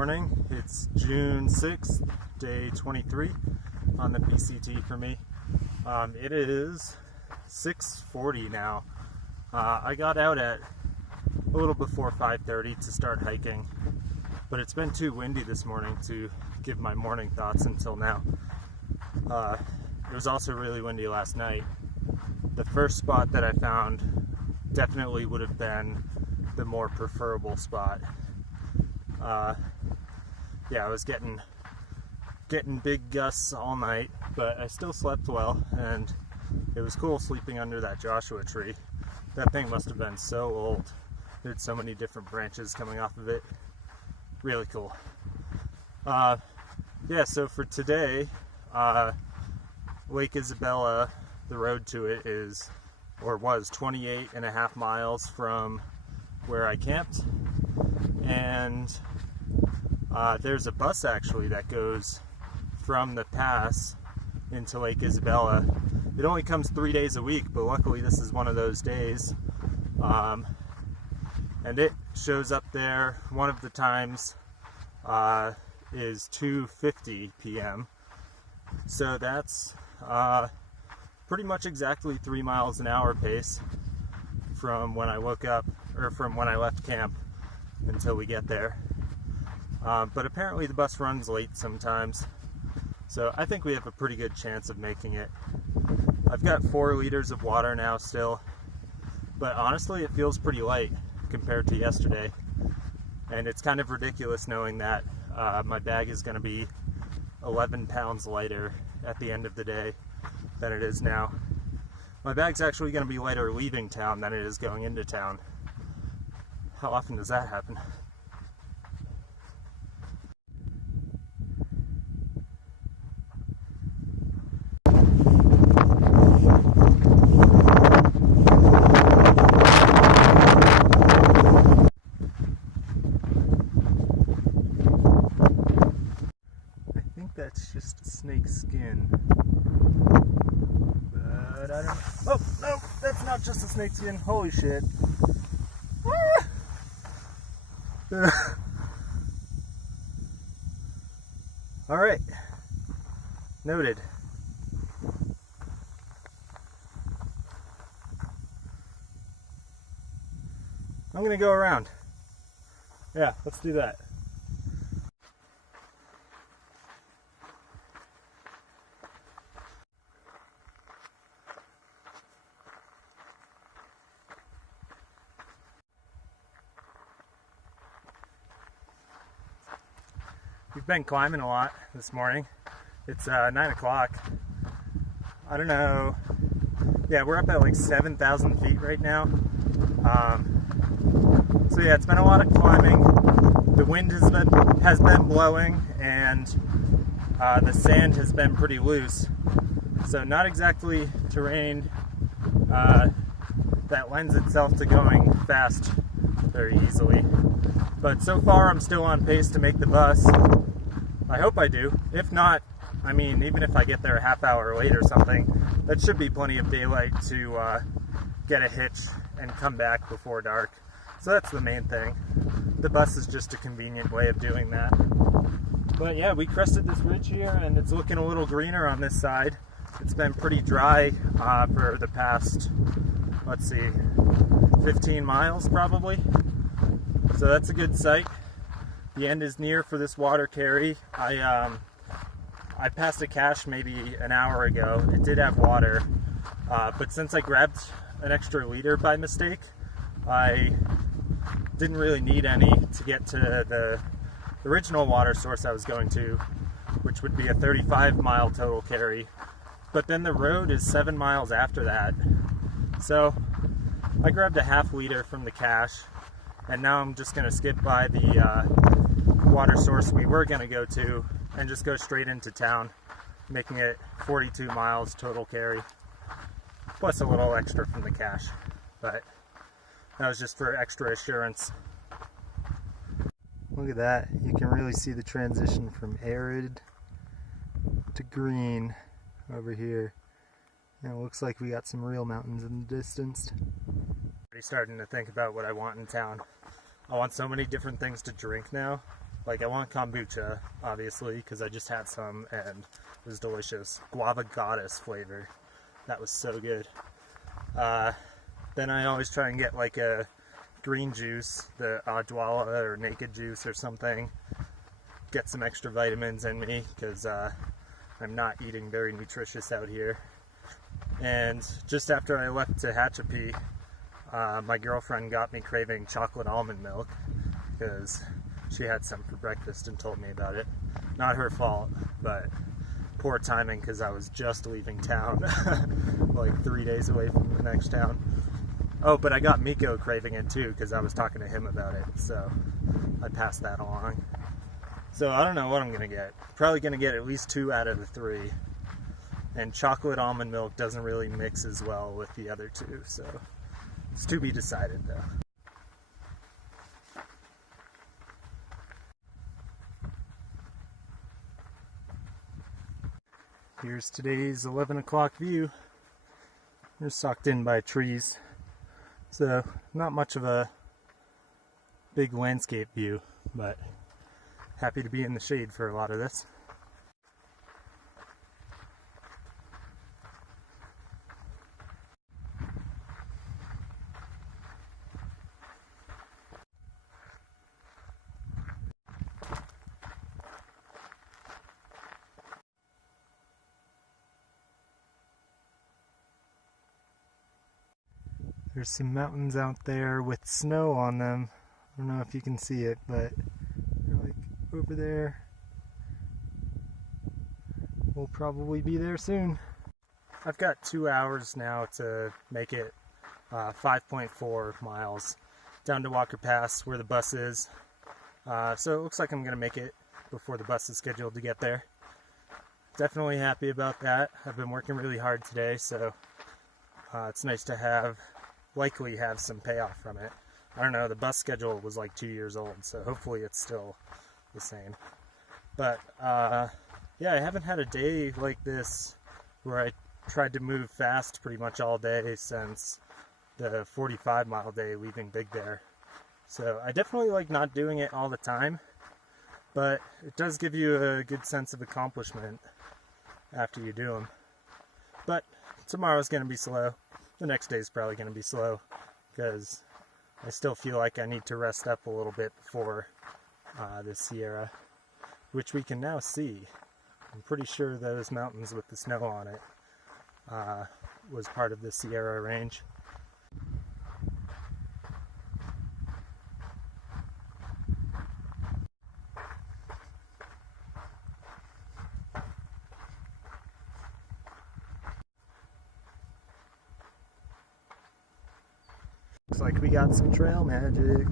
morning. It's June 6th, day 23 on the PCT for me. It is 6:40 now. I got out at a little before 5:30 to start hiking, but it's been too windy this morning to give my morning thoughts until now. It was also really windy last night. The first spot that I found definitely would have been the more preferable spot. Yeah, I was getting big gusts all night, but I still slept well, and it was cool sleeping under that Joshua tree. That thing must have been so old. There had so many different branches coming off of it. Really cool. Yeah, so for today, Lake Isabella, the road to it is, or was, 28.5 miles from where I camped, and there's a bus actually that goes from the pass into Lake Isabella. It only comes 3 days a week, but luckily this is one of those days, and it shows up there. One of the times is 2:50 p.m. so that's pretty much exactly 3 miles an hour pace from when I woke up, or from when I left camp until we get there. But apparently the bus runs late sometimes, so I think we have a pretty good chance of making it. I've got 4 liters of water now still, but honestly it feels pretty light compared to yesterday, and it's kind of ridiculous knowing that my bag is going to be 11 pounds lighter at the end of the day than it is now. My bag's actually going to be lighter leaving town than it is going into town. How often does that happen? I think that's just snake skin. But I don't... Oh, no! That's not just a snake skin. Holy shit. Alright. Noted. I'm gonna go around. Yeah, let's do that. We've been climbing a lot this morning. It's 9 o'clock. I don't know. Yeah, we're up at like 7,000 feet right now. So yeah, it's been a lot of climbing. The wind has been blowing, and the sand has been pretty loose. So not exactly terrain that lends itself to going fast very easily. But so far I'm still on pace to make the bus. I hope I do. If not, I mean, even if I get there a half hour late or something, that should be plenty of daylight to get a hitch and come back before dark. So that's the main thing. The bus is just a convenient way of doing that. But yeah, we crested this ridge here, and it's looking a little greener on this side. It's been pretty dry for the past, let's see, 15 miles probably. So that's a good sight. The end is near for this water carry. I passed a cache maybe an hour ago. It did have water, but since I grabbed an extra liter by mistake, I didn't really need any to get to the original water source I was going to, which would be a 35-mile total carry. But then the road is 7 miles after that. So I grabbed a half liter from the cache, and now I'm just going to skip by the water source we were going to go to and just go straight into town, making it 42 miles total carry, plus a little extra from the cache. But that was just for extra assurance. Look at that. You can really see the transition from arid to green over here. And it looks like we got some real mountains in the distance. Already starting to think about what I want in town. I want so many different things to drink now. Like, I want kombucha, obviously, because I just had some and it was delicious. Guava Goddess flavor. That was so good. Then I always try and get like a green juice, the Adwala or Naked Juice or something. Get some extra vitamins in me, because I'm not eating very nutritious out here. And just after I left Tehachapi, my girlfriend got me craving chocolate almond milk, because she had some for breakfast and told me about it. Not her fault, but poor timing, because I was just leaving town, like 3 days away from the next town. Oh, but I got Miko craving it too, because I was talking to him about it, so I passed that along. So I don't know what I'm going to get. Probably going to get at least 2 out of the 3. And chocolate almond milk doesn't really mix as well with the other 2, so it's to be decided though. Here's today's 11 o'clock view. We're sucked in by trees, so not much of a big landscape view, but happy to be in the shade for a lot of this. There's some mountains out there with snow on them. I don't know if you can see it, but they're like over there. We'll probably be there soon. I've got 2 hours now to make it 5.4 miles down to Walker Pass where the bus is. So it looks like I'm going to make it before the bus is scheduled to get there. Definitely happy about that. I've been working really hard today, so it's nice to likely have some payoff from it. I don't know, the bus schedule was like 2 years old, so hopefully it's still the same. But yeah, I haven't had a day like this where I tried to move fast pretty much all day since the 45-mile day leaving Big Bear. So I definitely like not doing it all the time, but it does give you a good sense of accomplishment after you do them. But tomorrow's going to be slow. The next day is probably going to be slow because I still feel like I need to rest up a little bit before the Sierra, which we can now see. I'm pretty sure those mountains with the snow on it was part of the Sierra range. Looks like we got some trail magic.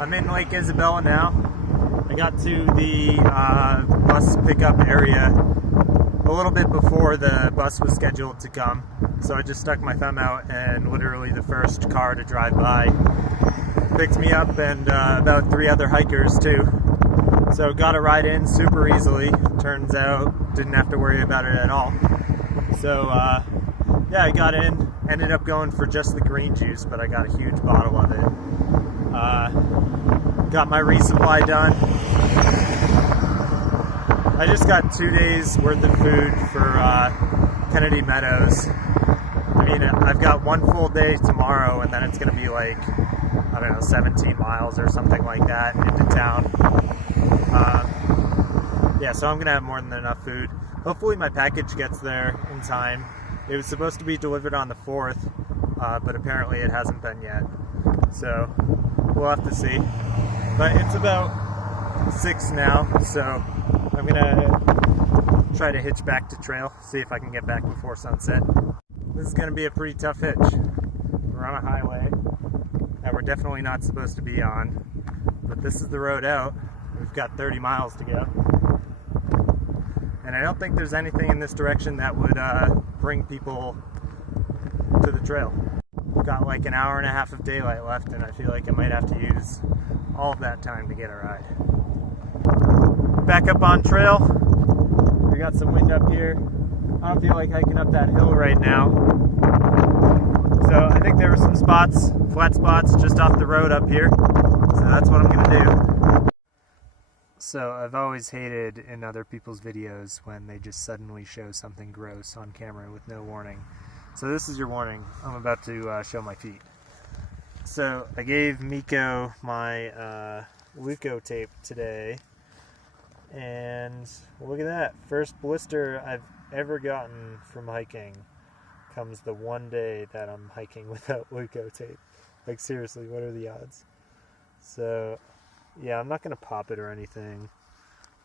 I'm in Lake Isabella now. I got to the bus pickup area a little bit before the bus was scheduled to come. So I just stuck my thumb out and literally the first car to drive by picked me up, and about 3 other hikers too. So got a ride in super easily. Turns out didn't have to worry about it at all. So yeah, I got in, ended up going for just the green juice, but I got a huge bottle of it. Got my resupply done. I just got 2 days worth of food for Kennedy Meadows. I mean, I've got 1 full day tomorrow, and then it's going to be like, I don't know, 17 miles or something like that into town. Yeah, so I'm going to have more than enough food. Hopefully my package gets there in time. It was supposed to be delivered on the 4th, but apparently it hasn't been yet. So we'll have to see. But it's about 6 now, so I'm going to try to hitch back to trail, see if I can get back before sunset. This is going to be a pretty tough hitch. We're on a highway that we're definitely not supposed to be on, but this is the road out. We've got 30 miles to go. And I don't think there's anything in this direction that would bring people to the trail. We've got like an hour-and-a-half of daylight left, and I feel like I might have to use all of that time to get a ride. back up on trail. We got some wind up here. I don't feel like hiking up that hill right now. So I think there were some spots, flat spots, just off the road up here. So that's what I'm gonna do. So I've always hated in other people's videos when they just suddenly show something gross on camera with no warning. So this is your warning. I'm about to show my feet. So I gave Miko my Luco tape today, and look at that. First blister I've ever gotten from hiking comes the one day that I'm hiking without Luco tape. Like seriously, what are the odds? So yeah, I'm not gonna pop it or anything.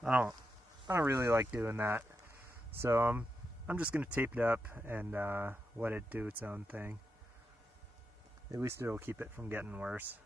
I don't really like doing that. So I'm just gonna tape it up and let it do its own thing. At least it'll keep it from getting worse.